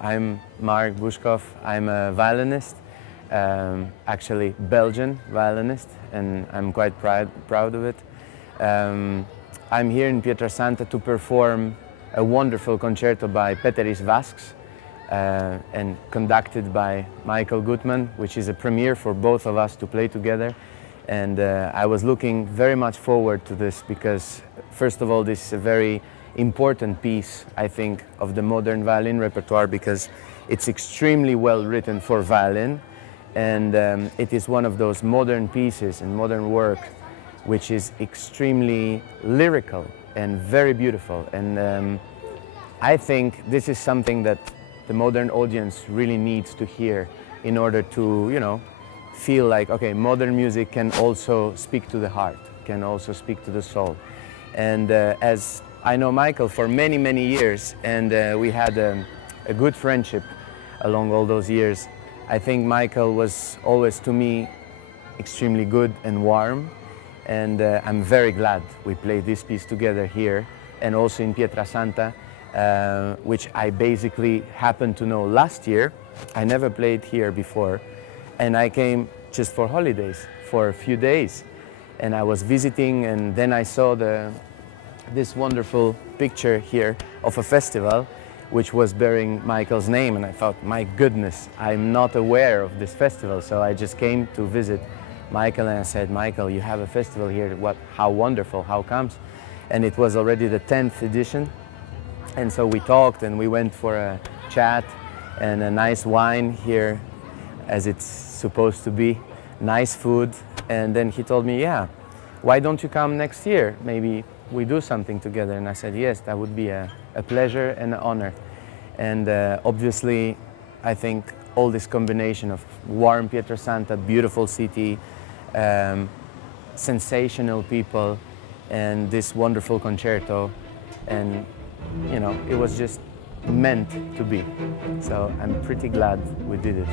I'm Marc Bouchkov. I'm a violinist, actually Belgian violinist, and I'm quite proud of it. I'm here in Pietrasanta to perform a wonderful concerto by Peteris Vasks and conducted by Michael Guttman, which is a premiere for both of us to play together. And I was looking very much forward to this because, first of all, this is a very important piece, I think, of the modern violin repertoire because it's extremely well written for violin, and it is one of those modern pieces and modern work which is extremely lyrical and very beautiful. And I think this is something that the modern audience really needs to hear in order to, feel like, okay, modern music can also speak to the heart, can also speak to the soul. And as I know Michael for many, many years, and we had a good friendship along all those years, I think Michael was always, to me, extremely good and warm. And I'm very glad we played this piece together here and also in Pietrasanta, which I basically happened to know last year. I never played here before, and I came just for holidays for a few days. And I was visiting, and then I saw this wonderful picture here of a festival which was bearing Michael's name, and I thought, my goodness, I'm not aware of this festival. So I just came to visit Michael, and I said, Michael, you have a festival here, how wonderful, how comes? And it was already the 10th edition, and so we talked and we went for a chat and a nice wine here as it's supposed to be, nice food. And then he told me, yeah, why don't you come next year? Maybe we do something together. And I said, yes, that would be a pleasure and an honor. And obviously, I think all this combination of warm Pietrasanta, beautiful city, sensational people, and this wonderful concerto, and it was just meant to be. So I'm pretty glad we did it.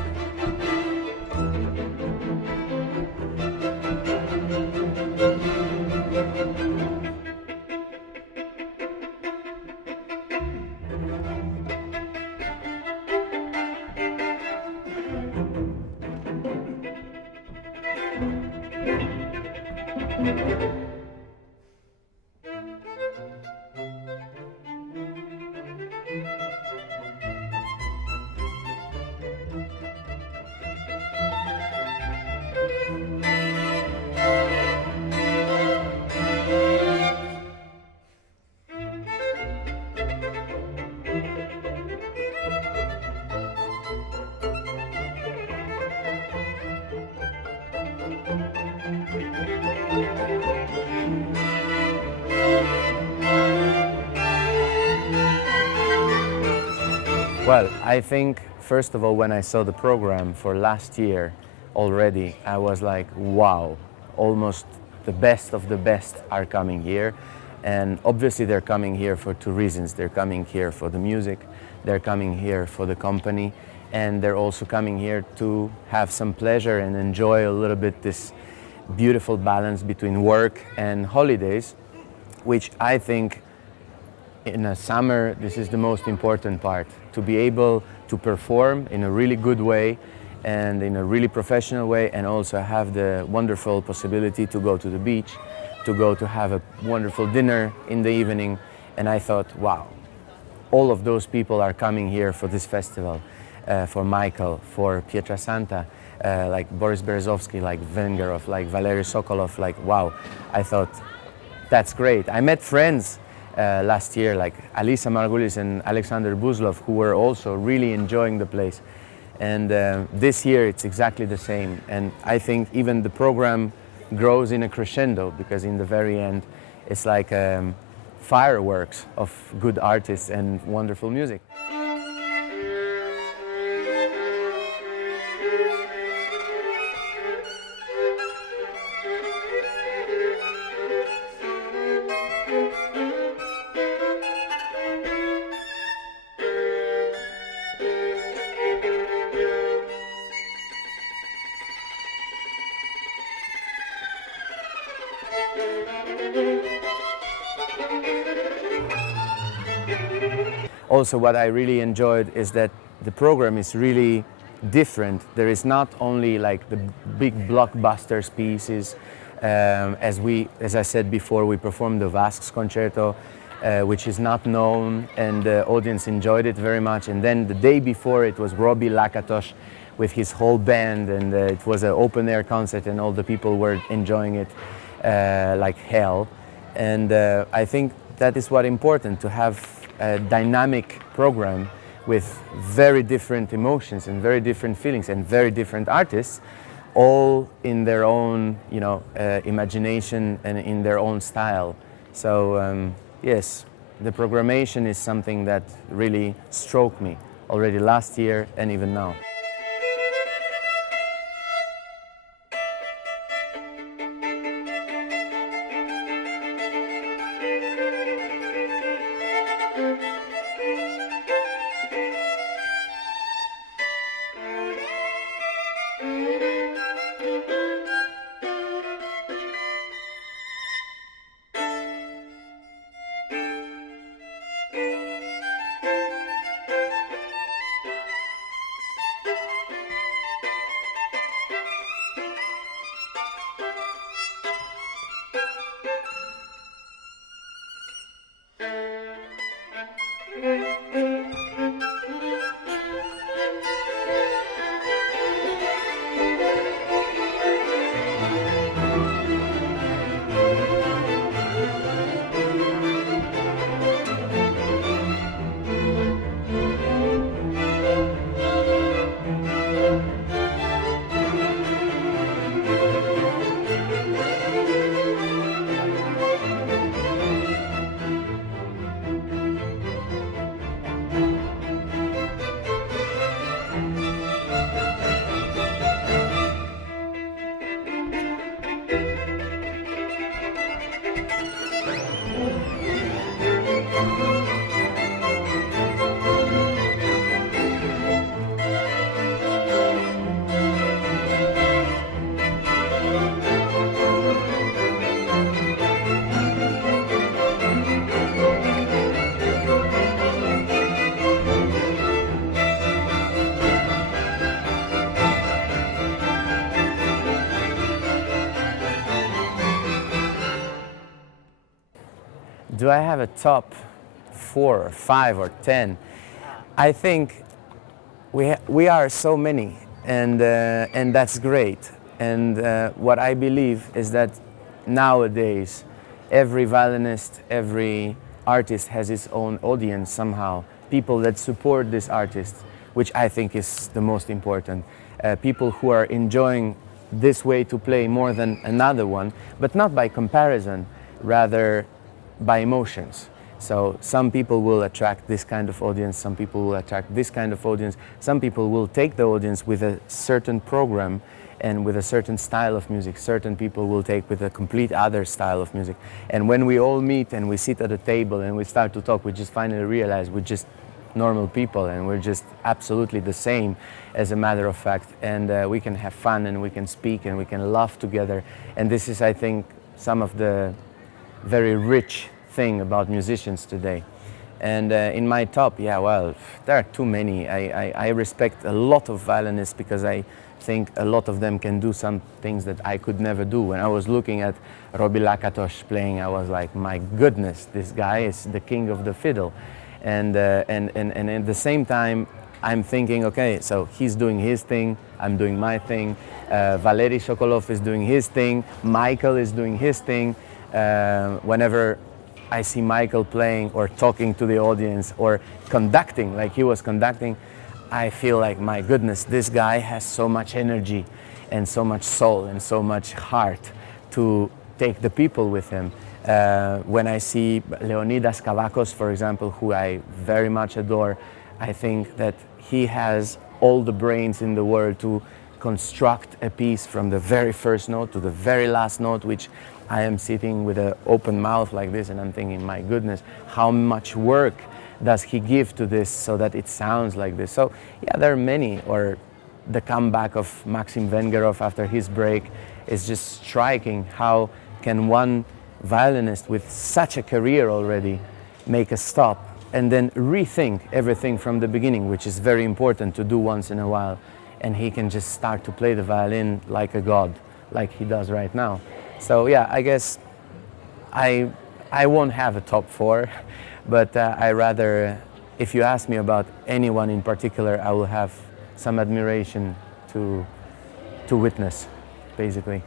Well, I think, first of all, when I saw the program for last year already, I was like, wow, almost the best of the best are coming here. And obviously they're coming here for two reasons. They're coming here for the music, they're coming here for the company, and they're also coming here to have some pleasure and enjoy a little bit this beautiful balance between work and holidays, which I think in a summer, this is the most important part, to be able to perform in a really good way and in a really professional way, and also have the wonderful possibility to go to the beach, to go to have a wonderful dinner in the evening. And I thought, wow, all of those people are coming here for this festival, for Michael, for Pietrasanta, like Boris Berezovsky, like Vengerov, like Valery Sokolov, like wow. I thought, that's great. I met friends last year, like Alisa Margulis and Alexander Buzlov, who were also really enjoying the place. And this year it's exactly the same. And I think even the program grows in a crescendo, because in the very end it's like fireworks of good artists and wonderful music. Also, what I really enjoyed is that the program is really different. There is not only like the big blockbusters pieces. As I said before, we performed the Vasquez Concerto, which is not known, and the audience enjoyed it very much. And then the day before, it was Robbie Lakatos with his whole band, and it was an open-air concert, and all the people were enjoying it like hell. And I think that is what's important, to have a dynamic program with very different emotions and very different feelings and very different artists, all in their own, imagination and in their own style. So yes, the programmation is something that really stroked me already last year and even now. Do I have a top 4 or 5 or 10? I think we are so many, and that's great. And what I believe is that nowadays every violinist, every artist has his own audience somehow. People that support this artist, which I think is the most important. People who are enjoying this way to play more than another one, but not by comparison, rather by emotions. So some people will attract this kind of audience, some people will attract this kind of audience, some people will take the audience with a certain program and with a certain style of music, certain people will take with a complete other style of music. And when we all meet and we sit at a table and we start to talk, we just finally realize we're just normal people and we're just absolutely the same, as a matter of fact. And we can have fun and we can speak and we can laugh together. And this is, I think, some of the very rich thing about musicians today. And in my top, yeah, well, there are too many. I respect a lot of violinists because I think a lot of them can do some things that I could never do. When I was looking at Robbie Lakatos playing, I was like, my goodness, this guy is the king of the fiddle. And at the same time, I'm thinking, okay, so he's doing his thing, I'm doing my thing, Valery Sokolov is doing his thing, Michael is doing his thing. Whenever I see Michael playing or talking to the audience or conducting, like he was conducting, I feel like, my goodness, this guy has so much energy and so much soul and so much heart to take the people with him. When I see Leonidas Kavakos, for example, who I very much adore, I think that he has all the brains in the world to construct a piece from the very first note to the very last note, which I am sitting with an open mouth like this and I'm thinking, my goodness, how much work does he give to this so that it sounds like this? So yeah, there are many. Or the comeback of Maxim Vengerov after his break is just striking. How can one violinist with such a career already make a stop and then rethink everything from the beginning, which is very important to do once in a while. And he can just start to play the violin like a god, like he does right now. So yeah, I guess I won't have a top 4, but I rather, if you ask me about anyone in particular, I will have some admiration to witness, basically.